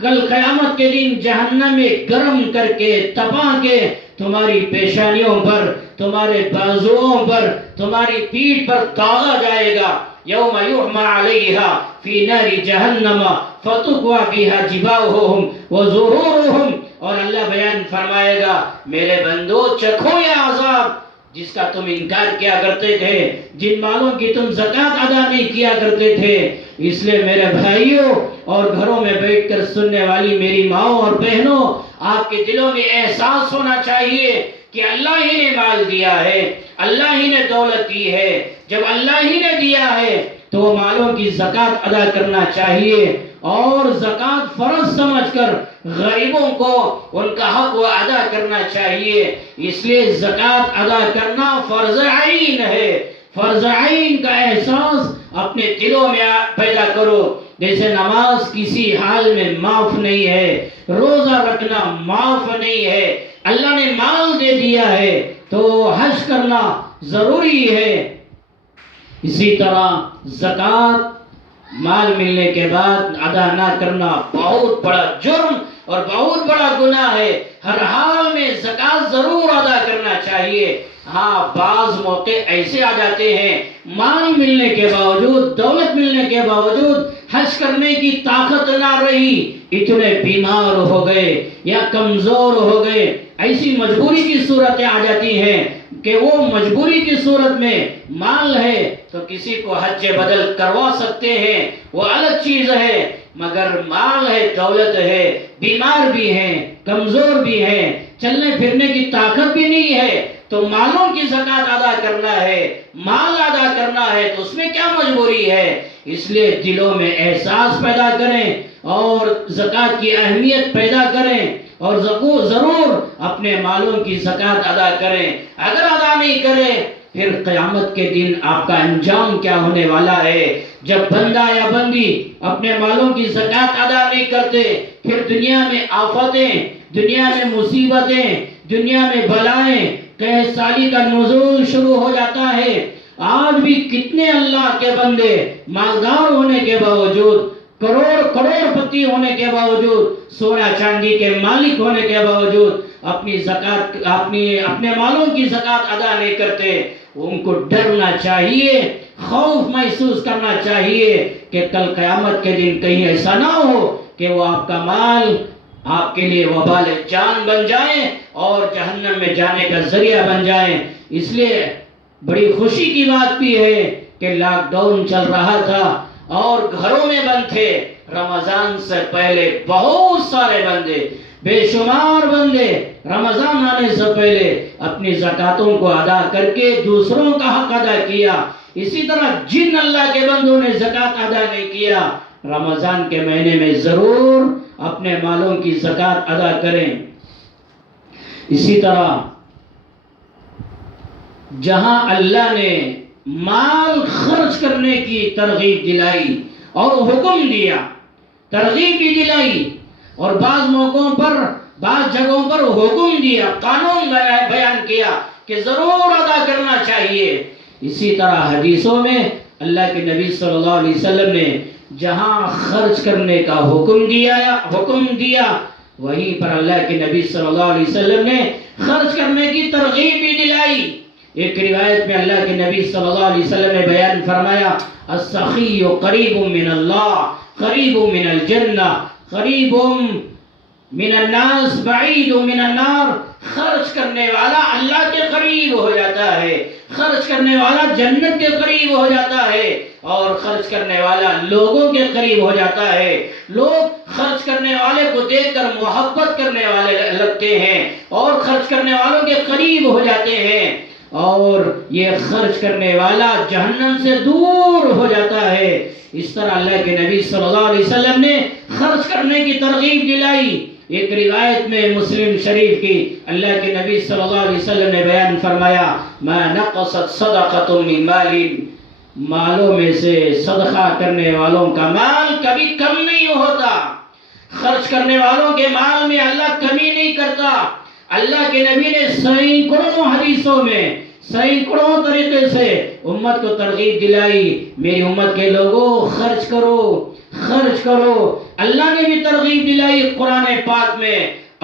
کل قیامت کے دن جہنم میں گرم کر کے، تپا کے تمہاری پیشانیوں پر، تمہارے بازوؤں پر، تمہاری پیٹھ پر داغا جائے گا. یوم یحمى علیہا فی نار جہنم فتکوی بہا جباہہم وظہورہم. اور اللہ بیان فرمائے گا میرے بندو چکھو یہ عذاب جس کا تم انکار کیا کرتے تھے، جن مالوں کی تم زکوٰۃ ادا نہیں کیا کرتے تھے. اس لیے میرے بھائیوں اور گھروں میں بیٹھ کر سننے والی میری ماؤں اور بہنوں، آپ کے دلوں میں احساس ہونا چاہیے کہ اللہ ہی نے مال دیا ہے، اللہ ہی نے دولت دی ہے. جب اللہ ہی نے دیا ہے تو وہ مالوں کی زکوٰۃ ادا کرنا چاہیے، اور زکوٰۃ فرض سمجھ کر غریبوں کو ان کا حق وہ ادا کرنا چاہیے. اس لیے زکوٰۃ ادا کرنا فرض عین ہے. فرض عین کا احساس اپنے دلوں میں پیدا کرو. جیسے نماز کسی حال میں معاف نہیں ہے، روزہ رکھنا معاف نہیں ہے، اللہ نے مال دے دیا ہے تو حج کرنا ضروری ہے. اسی طرح زکوٰۃ مال ملنے کے بعد ادا نہ کرنا بہت بڑا جرم اور بہت بڑا گناہ ہے۔ ہر حال میں زکوٰۃ ضرور ادا کرنا چاہیے۔ ہاں بعض موقع ایسے آ جاتے ہیں مال ملنے کے باوجود، دولت ملنے کے باوجود حج کرنے کی طاقت نہ رہی، اتنے بیمار ہو گئے یا کمزور ہو گئے، ایسی مجبوری کی صورتیں آ جاتی ہیں کہ وہ مجبوری کی صورت میں مال ہے تو کسی کو حج بدل کروا سکتے ہیں، وہ الگ چیز ہے، مگر مال ہے، دولت ہے، بیمار بھی ہیں، کمزور بھی ہیں، چلنے پھرنے کی طاقت بھی نہیں ہے، تو مالوں کی زکوٰۃ ادا کرنا ہے، مال ادا کرنا ہے، تو اس میں کیا مجبوری ہے؟ اس لیے دلوں میں احساس پیدا کریں اور زکوٰۃ کی اہمیت پیدا کریں اور ضرور اپنے مالوں کی زکوٰۃ ادا کریں۔ اگر ادا نہیں کریں پھر قیامت کے دن آپ کا انجام کیا ہونے والا ہے؟ جب بندہ یا بندی اپنے مالوں کی زکوٰۃ ادا نہیں کرتے پھر دنیا میں آفتیں، دنیا میں مصیبتیں، دنیا میں بلائیں، قحط سالی کا نزول شروع ہو جاتا ہے۔ آج بھی کتنے اللہ کے بندے مالدار ہونے کے باوجود، کروڑ پتی ہونے کے باوجود، سونا چاندی کے مالک ہونے کے باوجود اپنی زکوٰۃ، اپنے مالوں کی زکوٰۃ ادا نہیں کرتے۔ ان کو ڈرنا چاہیے، خوف محسوس کرنا چاہیے کہ کل قیامت کے دن کہیں ایسا نہ ہو کہ وہ آپ کا مال آپ کے لیے وبال جان بن جائے اور جہنم میں جانے کا ذریعہ بن جائے۔ اس لیے بڑی خوشی کی بات بھی ہے کہ لاک ڈاؤن چل رہا تھا اور گھروں میں بند تھے، رمضان سے پہلے بہت سارے بندے، بے شمار بندے رمضان آنے سے پہلے اپنی زکاتوں کو ادا کر کے دوسروں کا حق ادا کیا۔ اسی طرح جن اللہ کے بندوں نے زکات ادا نہیں کیا، رمضان کے مہینے میں ضرور اپنے مالوں کی زکات ادا کریں۔ اسی طرح جہاں اللہ نے مال خرچ کرنے کی ترغیب دلائی اور حکم دیا، ترغیب بھی دلائی، اور بعض موقعوں پر، بعض جگہوں پر حکم دیا، قانون بیان کیا کہ ضرور ادا کرنا چاہیے، اسی طرح حدیثوں میں اللہ کے نبی صلی اللہ علیہ وسلم نے جہاں خرچ کرنے کا حکم دیا وہیں پر اللہ کے نبی صلی اللہ علیہ وسلم نے خرچ کرنے کی ترغیب بھی دلائی۔ ایک روایت میں اللہ کے نبی صلی اللہ علیہ وسلم نے بیان فرمایا، السخی قریب من اللہ، قریب من الجنہ، قریب من الناس، بعید من النار۔ خرچ کرنے والا اللہ کے قریب ہو جاتا ہے، خرچ کرنے والا جنت کے قریب ہو جاتا ہے، اور خرچ کرنے والا لوگوں کے قریب ہو جاتا ہے۔ لوگ خرچ کرنے والے کو دیکھ کر محبت کرنے والے لگتے ہیں اور خرچ کرنے والوں کے قریب ہو جاتے ہیں، اور یہ خرچ کرنے والا جہنم سے دور ہو جاتا ہے۔ اس طرح اللہ کے نبی صلی اللہ علیہ وسلم نے خرچ کرنے کی ترغیب دلائی۔ ایک روایت میں مسلم شریف کی اللہ کے نبی صلی اللہ علیہ وسلم نے بیان فرمایا، ما نقصت صدقۃ من مال، مالوں میں سے صدقہ کرنے والوں کا مال کبھی کم نہیں ہوتا۔ خرچ کرنے والوں کے مال میں اللہ کمی نہیں کرتا۔ اللہ کے نبی نے سینکڑوں حدیثوں میں سینکڑوں طریقے سے امت کو ترغیب دلائی، میری امت کے لوگوں خرچ کرو، خرچ کرو۔ اللہ نے بھی ترغیب دلائی قرآن پاک میں،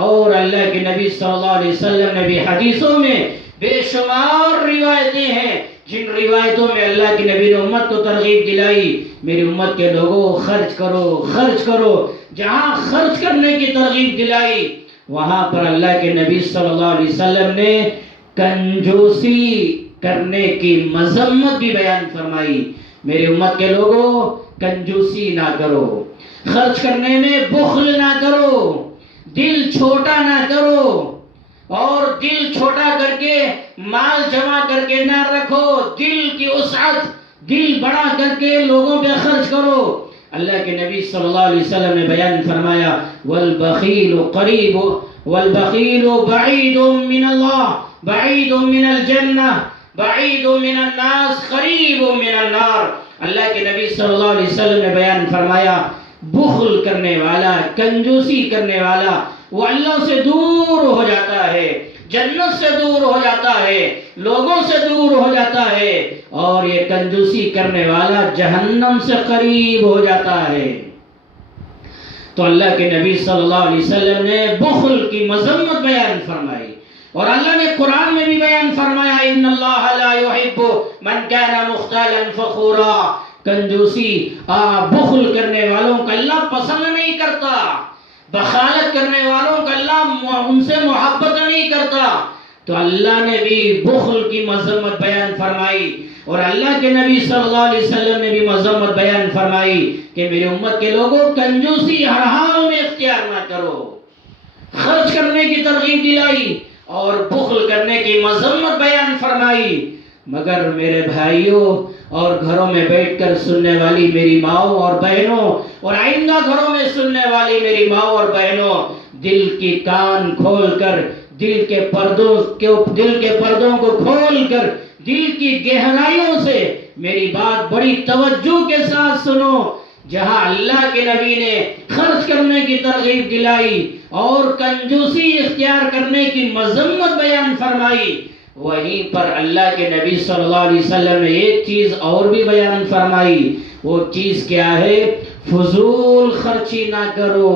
اور اللہ کے نبی صلی اللہ علیہ وسلم نے بھی حدیثوں میں بے شمار روایتیں ہیں جن روایتوں میں اللہ کے نبی نے امت کو ترغیب دلائی، میری امت کے لوگوں خرچ کرو، خرچ کرو۔ جہاں خرچ کرنے کی ترغیب دلائی وہاں پر اللہ کے نبی صلی اللہ علیہ وسلم نے کنجوسی کرنے کی مذمت بھی بیان فرمائی، میری امت کے لوگوں کنجوسی نہ کرو، خرچ کرنے میں بخل نہ کرو، دل چھوٹا نہ کرو، اور دل چھوٹا کر کے مال جمع کر کے نہ رکھو، دل کی وسعت، دل بڑا کر کے لوگوں پہ خرچ کرو۔ اللہ کے نبی صلی اللہ علیہ وسلم نے بیان فرمایا، والبخیل قریب والبخیل بعید من اللہ، بعید من الجنہ، بعید من الناس، قریب من النار۔ اللہ کے نبی صلی اللہ علیہ وسلم نے بیان فرمایا، بخل کرنے والا، کنجوسی کرنے والا وہ اللہ سے دور ہو جاتا ہے، جنت سے دور ہو جاتا ہے، لوگوں سے دور ہو جاتا ہے، اور یہ کنجوسی کرنے والا جہنم سے قریب ہو جاتا ہے۔ تو اللہ کے نبی صلی اللہ علیہ وسلم نے بخل کی مذمت بیان فرمائی، اور اللہ نے قرآن میں بھی بیان فرمایا ان اللہ لا يحب من كان مختالا فخورا، کنجوسی بخل کرنے والوں کو اللہ پسند نہیں کرتا، بخالت کرنے والوں کو اللہ ان سے محبت نہیں کرتا۔ تو اللہ نے بھی بخل کی مذمت بیان فرمائی، اور اللہ کے نبی صلی اللہ علیہ وسلم نے بھی مذمت بیان فرمائی کہ میری امت کے لوگوں کنجوسی ہر حال میں اختیار نہ کرو، خرچ کرنے کی ترغیب دلائی اور بخل کرنے کی مذمت بیان فرمائی۔ مگر میرے بھائیوں اور گھروں میں بیٹھ کر سننے والی میری ماؤں اور بہنوں، اور آئندہ گھروں میں سننے والی میری ماؤں اور بہنوں، دل کی کان کھول کر، دل کے پردوں کو کھول کر، دل کی گہرائیوں سے میری بات بڑی توجہ کے ساتھ سنو۔ جہاں اللہ کے نبی نے خرچ کرنے کی ترغیب دلائی اور کنجوسی اختیار کرنے کی مذمت بیان فرمائی، وہیں پر اللہ کے نبی صلی اللہ علیہ وسلم نے ایک چیز اور بھی بیان فرمائی۔ وہ چیز کیا ہے؟ فضول خرچی نہ کرو،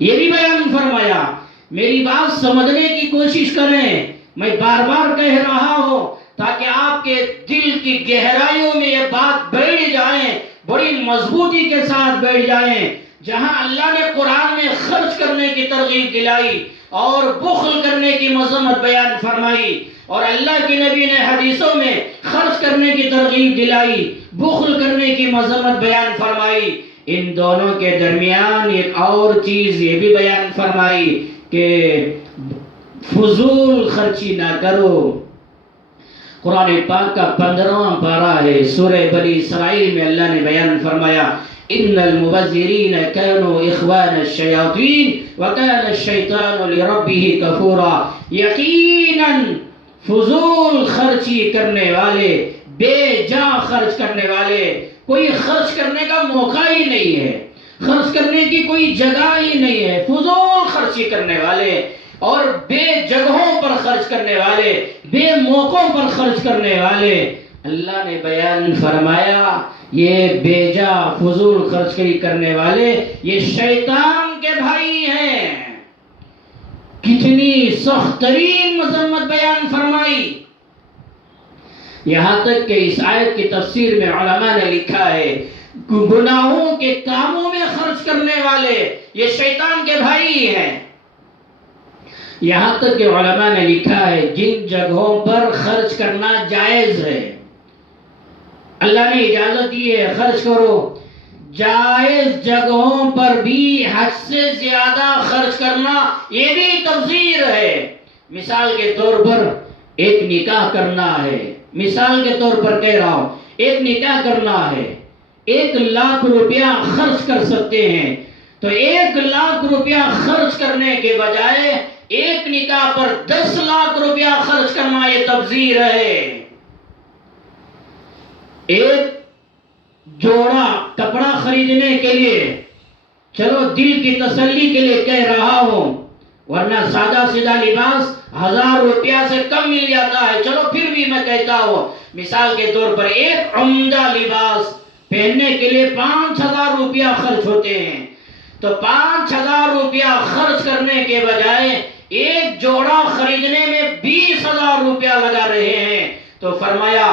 یہ بھی بیان فرمایا۔ میری بات سمجھنے کی کوشش کریں، میں بار بار کہہ رہا ہوں تاکہ آپ کے دل کی گہرائیوں میں یہ بات بیٹھ جائیں، بڑی مضبوطی کے ساتھ بیٹھ جائیں۔ جہاں اللہ نے قرآن میں خرچ کرنے کی ترغیب دلائی اور بخل کرنے کی مذمت بیان فرمائی، اور اللہ کے نبی نے حدیثوں میں خرچ کرنے کی ترغیب دلائی، بخل کرنے کی مذمت بیان فرمائی، ان دونوں کے درمیان ایک اور چیز یہ بھی بیان فرمائی کہ فضول خرچی نہ کرو۔ قرآن پاک کا 15واں پارہ ہے، سورہ بنی اسرائیل میں اللہ نے بیان فرمایا ان المبذرین كانوا اخوان الشیاطین وكان الشیطان لربه کفورا، یقیناً فضول خرچی کرنے والے، بے جا خرچ کرنے والے، کوئی خرچ کرنے کا موقع ہی نہیں ہے، خرچ کرنے کی کوئی جگہ ہی نہیں ہے، فضول خرچی کرنے والے اور بے جگہوں پر خرچ کرنے والے، بے موقعوں پر خرچ کرنے والے، اللہ نے بیان فرمایا یہ بے جا فضول خرچ کرنے والے یہ شیطان کے بھائی ہیں۔ کتنی سخت ترین مذمت بیان فرمائی، یہاں تک کہ اس آیت کی تفسیر میں علماء نے لکھا ہے گناہوں کے کاموں میں خرچ کرنے والے یہ شیطان کے بھائی ہیں۔ یہاں تک کہ علماء نے لکھا ہے جن جگہوں پر خرچ کرنا جائز ہے، اللہ نے اجازت دی ہے خرچ کرو، جائز جگہوں پر بھی حد سے زیادہ خرچ کرنا یہ بھی تبذیر ہے۔ مثال کے طور پر ایک نکاح کرنا ہے، مثال کے طور پر کہہ رہا ہوں، ایک نکاح کرنا ہے، 1,00,000 روپیہ خرچ کر سکتے ہیں، تو 1,00,000 روپیہ خرچ کرنے کے بجائے ایک نکاح پر 10,00,000 روپیہ خرچ کرنا یہ تبذیر ہے۔ ایک جوڑا کپڑا خریدنے کے لیے، چلو دل کی تسلی کے لیے کہہ رہا ہوں، ورنہ سادہ سیدھا لباس 1,000 روپیہ سے کم مل جاتا ہے، چلو پھر بھی میں کہتا ہوں مثال کے طور پر ایک عمدہ لباس پہننے کے لیے 5,000 روپیہ خرچ ہوتے ہیں، تو 5,000 روپیہ خرچ کرنے کے بجائے ایک جوڑا خریدنے میں 20,000 روپیہ لگا رہے ہیں، تو فرمایا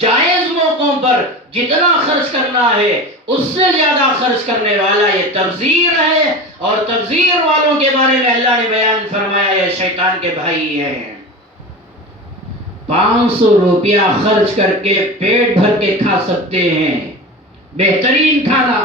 جائز موقعوں پر جتنا خرچ کرنا ہے اس سے زیادہ خرچ کرنے والا یہ تبذیر ہے، اور تبذیر والوں کے بارے میں اللہ نے بیان فرمایا یہ شیطان کے بھائی ہیں۔ 500 روپیہ خرچ کر کے پیٹ بھر کے کھا سکتے ہیں، بہترین کھانا،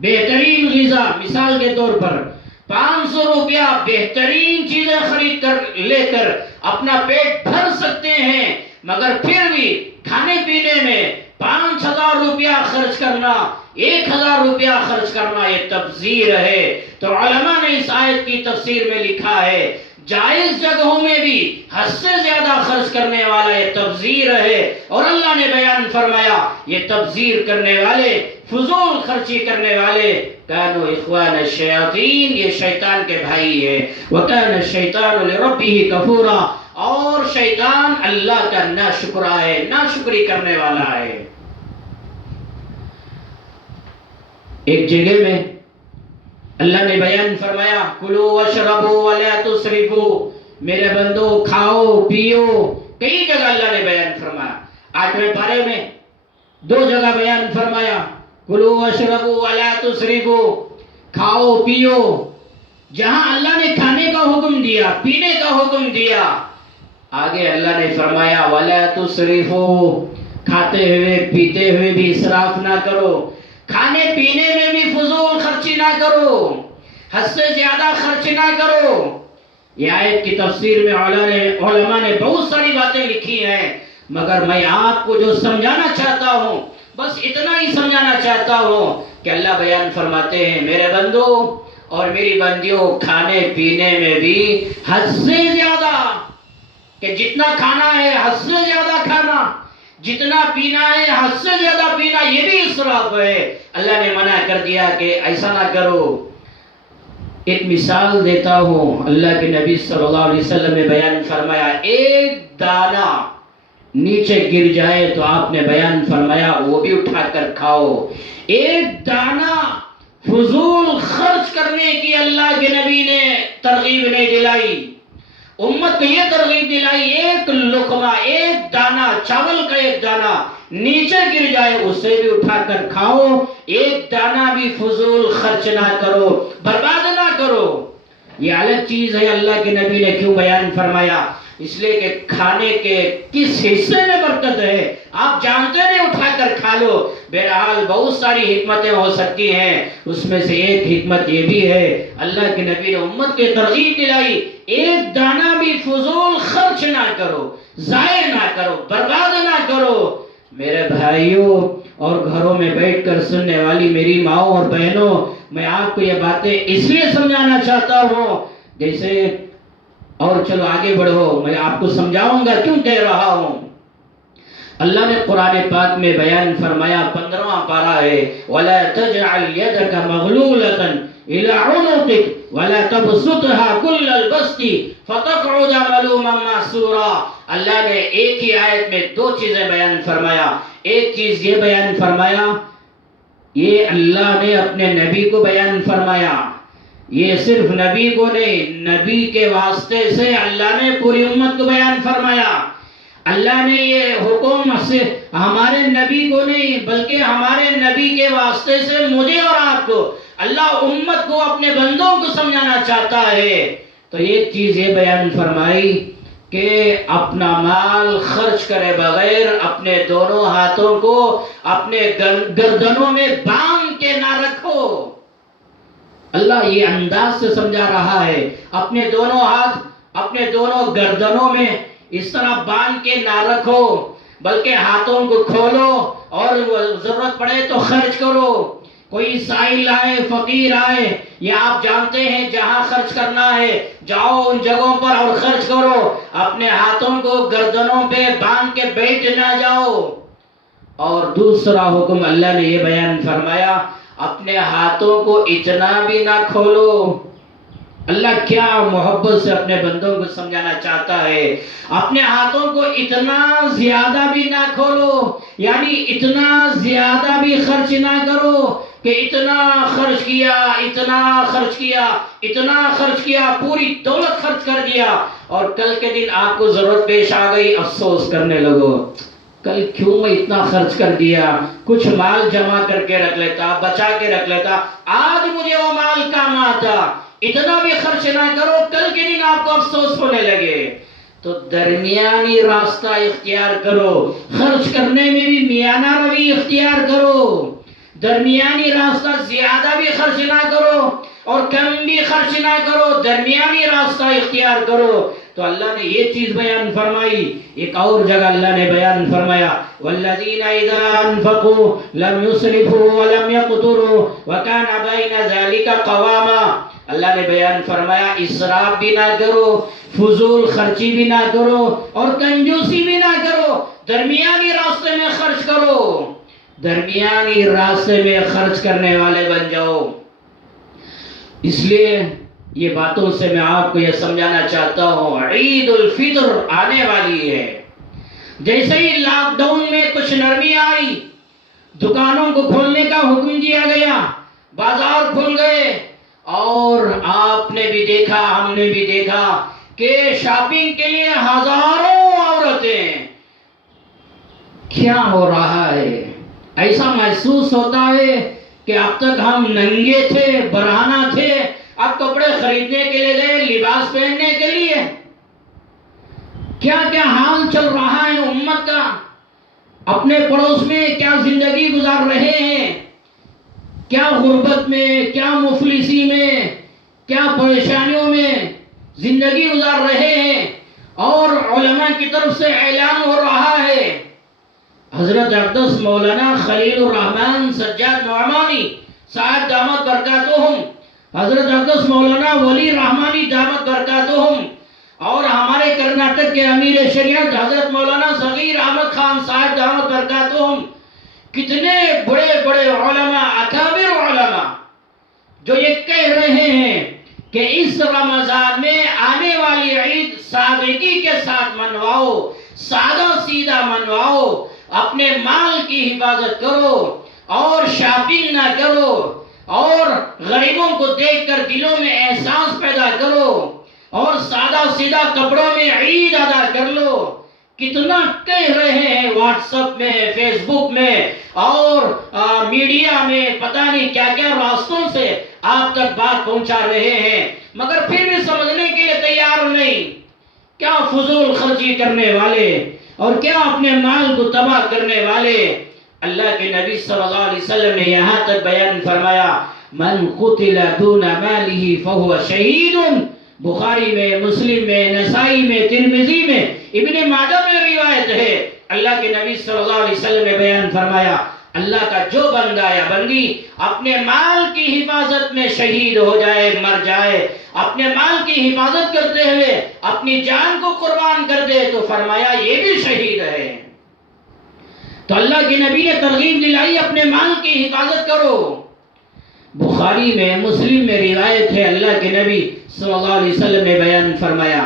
بہترین غذا، مثال کے طور پر 500 روپیہ بہترین چیزیں خرید کر لے کر اپنا پیٹ بھر سکتے ہیں، مگر پھر بھی کھانے پینے میں 5,000 روپیہ خرچ کرنا، 1,000 روپیہ خرچ کرنا یہ تبذیر ہے۔ تو علماء نے اس آیت کی تفسیر میں لکھا ہے جائز جگہوں میں بھی حد سے زیادہ خرچ کرنے والا یہ تبذیر ہے، اور اللہ نے بیان فرمایا یہ تبذیر کرنے والے، فضول خرچی کرنے والے کانوا اخوان الشیاطین، یہ شیطان کے بھائی ہے، وکان الشیطان لربہ کفورا، اور شیطان اللہ کا ناشکرا ہے، ناشکری کرنے والا ہے۔ ایک جگہ میں اللہ نے بیان فرمایا کلوا واشربوا ولا تسرفوا، میرے بندو کھاؤ پیو، کئی جگہ اللہ نے بیان فرمایا۔ 8ویں پارے میں 2 جگہ بیان فرمایا کلوا واشربوا ولا تسرفوا، کھاؤ پیو۔ جہاں اللہ نے کھانے کا حکم دیا، پینے کا حکم دیا، آگے اللہ نے فرمایا ولا تسرفوا، کھاتے ہوئے پیتے ہوئے بھی اسراف نہ کرو، کھانے پینے میں بھی فضول خرچی نہ کرو، حد سے زیادہ خرچ نہ کرو۔ یہ آیت کی تفسیر میں علماء نے بہت ساری باتیں لکھی ہیں، مگر میں آپ کو جو سمجھانا چاہتا ہوں بس اتنا ہی سمجھانا چاہتا ہوں کہ اللہ بیان فرماتے ہیں میرے بندو اور میری بندیوں، کھانے پینے میں بھی حد سے زیادہ، کہ جتنا کھانا ہے حد سے زیادہ کھانا، جتنا پینا ہے حد سے زیادہ پینا، یہ بھی اسراف ہے۔ اللہ نے منع کر دیا کہ ایسا نہ کرو۔ ایک مثال دیتا ہوں، اللہ کے نبی صلی اللہ علیہ وسلم نے بیان فرمایا ایک دانہ نیچے گر جائے تو آپ نے بیان فرمایا وہ بھی اٹھا کر کھاؤ۔ ایک دانہ فضول خرچ کرنے کی اللہ کے نبی نے ترغیب نہیں دلائی، امت کو یہ ترغیب دلائی ایک لقمہ، ایک دانہ چاول کا، ایک دانہ نیچے گر جائے اسے بھی اٹھا کر کھاؤ، ایک دانہ بھی فضول خرچ نہ کرو، برباد نہ کرو۔ یہ الگ چیز ہے۔ اللہ کے نبی نے کیوں بیان فرمایا؟ اس لیے کہ کھانے کے کس حصے میں برکت ہے آپ جانتے نہیں، اٹھا کر کھا لو۔ بہرحال بہت ساری حکمتیں ہو سکتی ہیں، اس میں سے ایک حکمت یہ بھی ہے اللہ کے نبی نے امت کو ترغیب دلائی ایک دانہ بھی فضول خرچ نہ کرو، ضائع نہ کرو، برباد نہ کرو۔ میرے بھائیوں اور گھروں میں بیٹھ کر سننے والی میری ماؤں اور بہنوں، میں آپ کو یہ باتیں اس لیے سمجھانا چاہتا ہوں جیسے، اور چلو آگے بڑھو، میں آپ کو سمجھاؤں گا کیوں کہہ رہا ہوں۔ اللہ نے قرآن پاک میں بیان فرمایا 15واں پارہ ہے وَلَا تَجْعَلْ يَدَكَ مَغْلُولَةً إِلَىٰ عُنُقِكَ وَلَا تَبْسُطْهَا كُلَّ الْبَسْطِ فَتَقْعُدَ مَلُومًا مَّحْسُورًا۔ اللہ نے ایک ہی آیت میں 2 چیزیں بیان فرمایا۔ ایک چیز یہ بیان فرمایا، یہ اللہ نے اپنے نبی کو بیان فرمایا، یہ صرف نبی کو نہیں، نبی کے واسطے سے اللہ نے پوری امت کو بیان فرمایا۔ اللہ نے یہ حکم صرف ہمارے نبی کو نہیں بلکہ ہمارے نبی کے واسطے سے مجھے اور آپ کو، اللہ امت کو، اپنے بندوں کو سمجھانا چاہتا ہے۔ تو ایک چیز یہ بیان فرمائی کہ اپنا مال خرچ کرے بغیر اپنے دونوں ہاتھوں کو اپنے گردنوں میں باندھ کے نہ رکھو۔ اللہ یہ انداز سے سمجھا رہا ہے، اپنے دونوں ہاتھ اپنے دونوں گردنوں میں اس طرح باندھ کے نہ رکھو، بلکہ ہاتھوں کو کھولو اور ضرورت پڑے تو خرچ کرو۔ کوئی سائل آئے، فقیر آئے، یا آپ جانتے ہیں جہاں خرچ کرنا ہے جاؤ ان جگہوں پر اور خرچ کرو، اپنے ہاتھوں کو گردنوں پہ باندھ کے بیٹھ نہ جاؤ۔ اور دوسرا حکم اللہ نے یہ بیان فرمایا اپنے ہاتھوں کو اتنا بھی نہ کھولو۔ اللہ کیا محبت سے اپنے بندوں کو سمجھانا چاہتا ہے، اپنے ہاتھوں کو اتنا زیادہ بھی نہ کھولو، یعنی اتنا زیادہ بھی خرچ نہ کرو کہ اتنا خرچ کیا، اتنا خرچ کیا، اتنا خرچ کیا، پوری دولت خرچ کر دیا، اور کل کے دن آپ کو ضرورت پیش آ گئی، افسوس کرنے لگو کل کیوں میں اتنا خرچ کر دیا، کچھ مال جمع کر کے رکھ لیتا، بچا کے رکھ لیتا، آج مجھے وہ مال کام آتا۔ اتنا بھی خرچ نہ کرو کل کے دن آپ کو افسوس ہونے لگے۔ تو درمیانی راستہ اختیار کرو، خرچ کرنے میں بھی میانہ روی اختیار کرو، درمیانی راستہ، زیادہ بھی خرچ نہ کرو اور کم بھی خرچ نہ کرو، درمیانی راستہ اختیار کرو۔ تو اللہ نے یہ چیز بیان فرمائی۔ ایک اور جگہ اللہ نے بیان فرمایا والذین اذا انفقوا لم يسرفوا ولم يقتروا وكان بين ذلك قواما۔ اللہ نے بیان فرمایا اسراف بھی نہ کرو، فضول خرچی بھی نہ کرو اور کنجوسی بھی نہ کرو، درمیانی راستے میں خرچ کرو، درمیانی راستے میں خرچ کرنے والے بن جاؤ۔ اس لیے یہ باتوں سے میں آپ کو یہ سمجھانا چاہتا ہوں، عید الفطر آنے والی ہے۔ جیسے ہی لاک ڈاؤن میں کچھ نرمی آئی، دکانوں کو کھولنے کا حکم دیا گیا، بازار کھل گئے، اور آپ نے بھی دیکھا ہم نے بھی دیکھا کہ شاپنگ کے لیے ہزاروں عورتیں۔ کیا ہو رہا ہے؟ ایسا محسوس ہوتا ہے کہ اب تک ہم ننگے تھے، برہنہ تھے، اب کپڑے خریدنے کے لیے گئے، لباس پہننے کے لیے۔ کیا کیا حال چل رہا ہے امت کا، اپنے پڑوس میں کیا زندگی گزار رہے ہیں، کیا غربت میں، کیا مفلسی میں، کیا پریشانیوں میں زندگی گزار رہے ہیں۔ اور علماء کی طرف سے اعلان ہو رہا ہے، حضرت اقدس مولانا خلیل الرحمن سجاد نعمانی صاحب دامت برکاتہم، حضرت اقدس مولانا ولی رحمانی دامت برکاتہم، اور ہمارے کرناٹک کے امیر شریعت حضرت مولانا صغیر احمد خان صاحب دامت برکاتہم، کتنے بڑے بڑے علماء، اکابر علماء، جو یہ کہہ رہے ہیں کہ اس رمضان میں آنے والی عید سادگی کے ساتھ منواؤ، سادہ سیدھا منواؤ، اپنے مال کی حفاظت کرو اور شاپنگ نہ کرو، اور غریبوں کو دیکھ کر دلوں میں احساس پیدا کرو، اور سادہ سیدھا کپڑوں میں عید ادا کر لو۔ کتنا کہہ رہے ہیں واٹس ایپ میں، فیس بک میں اور میڈیا میں، پتہ نہیں کیا کیا راستوں سے آپ تک بات پہنچا رہے ہیں، مگر پھر بھی سمجھنے کے لیے تیار نہیں۔ کیا فضول خرچی کرنے والے اور کیا اپنے مال کو تباہ کرنے والے۔ اللہ کے نبی صلی اللہ علیہ وسلم نے یہاں تک بیان فرمایا، من قتل دون مالہ فہو شہید۔ بخاری میں، مسلم میں، نسائی میں، ترمذی میں، ابن ماجہ میں روایت ہے۔ اللہ کے نبی صلی اللہ علیہ وسلم نے بیان فرمایا، اللہ کا جو بندہ یا بندی اپنے مال کی حفاظت میں شہید ہو جائے، مر جائے، اپنے مال کی حفاظت کرتے ہوئے اپنی جان کو قربان کر دے، تو فرمایا یہ بھی شہید ہے۔ تو اللہ کے نبی نے ترغیب دلائی، اپنے مال کی حفاظت کرو۔ بخاری میں، مسلم میں روایت ہے، اللہ کے نبی صلی اللہ علیہ وسلم نے بیان فرمایا،